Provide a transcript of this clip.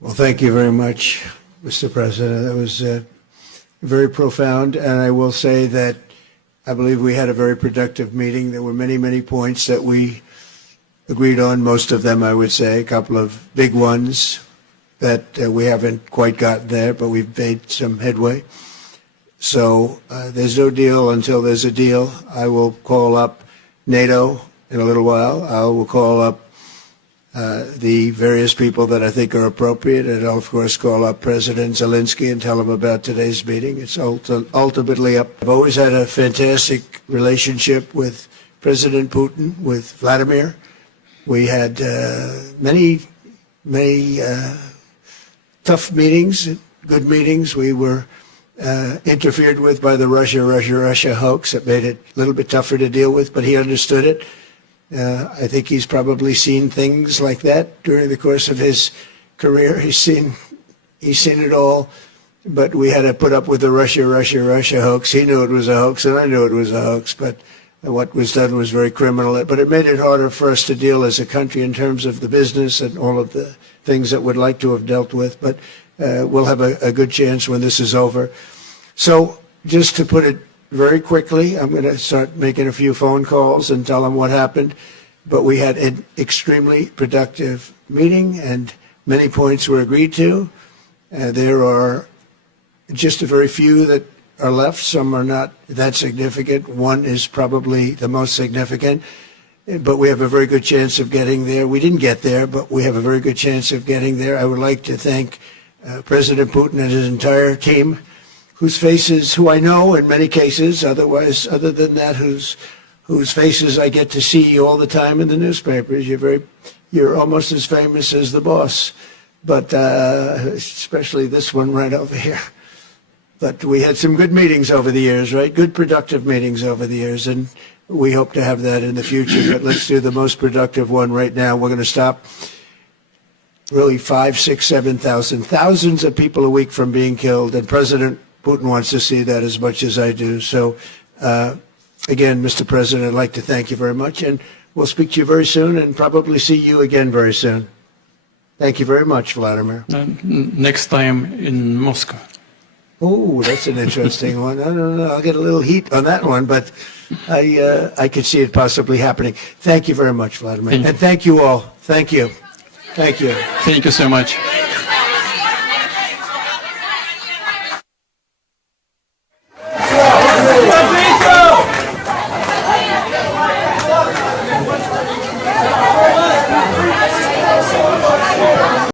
Well, thank you very much, Mr. President. That was very profound, and I will say that I believe we had a very productive meeting. There were many, many points that we agreed on, most of them, I would say, a couple of big ones that we haven't quite gotten there, but we've made some headway. So there's no deal until there's a deal. I will call up NATO in a little while. I will call up the various people that I think are appropriate, and I'll, of course, call up President Zelensky and tell him about today's meeting. It's ultimately up. I've always had a fantastic relationship with President Putin, with Vladimir. We had many tough meetings, good meetings. We were interfered with by the Russia hoax. It made it a little bit tougher to deal with, but he understood it. I think he's probably seen things like that during the course of his career. He's seen it all, but we had to put up with the Russia hoax. He knew it was a hoax, and I knew it was a hoax, but what was done was very criminal. But it made it harder for us to deal as a country in terms of the business and all of the things that we'd like to have dealt with. But we'll have a good chance when this is over. So just to put it very quickly, I'm going to start making a few phone calls and tell them what happened. But we had an extremely productive meeting, and many points were agreed to. There are just a very few that are left. Some are not that significant. One is probably the most significant, but we have a very good chance of getting there. We didn't get there, but we have a very good chance of getting there. I would like to thank President Putin and his entire team, who I know in many cases, other than that, whose faces I get to see all the time in the newspapers. You're almost as famous as the boss, but especially this one right over here. But we had some good meetings over the years, right? Good, productive meetings over the years, and we hope to have that in the future. But let's do the most productive one right now. We're going to stop really 5,000, 6,000, 7,000, thousands of people a week from being killed, and President Putin wants to see that as much as I do. So, again, Mr. President, I'd like to thank you very much, and we'll speak to you very soon and probably see you again very soon. Thank you very much, Vladimir. Next time in Moscow. Oh, that's an interesting one. I don't know. I'll get a little heat on that one, but I could see it possibly happening. Thank you very much, Vladimir. And thank you all. Thank you. Thank you. Thank you so much.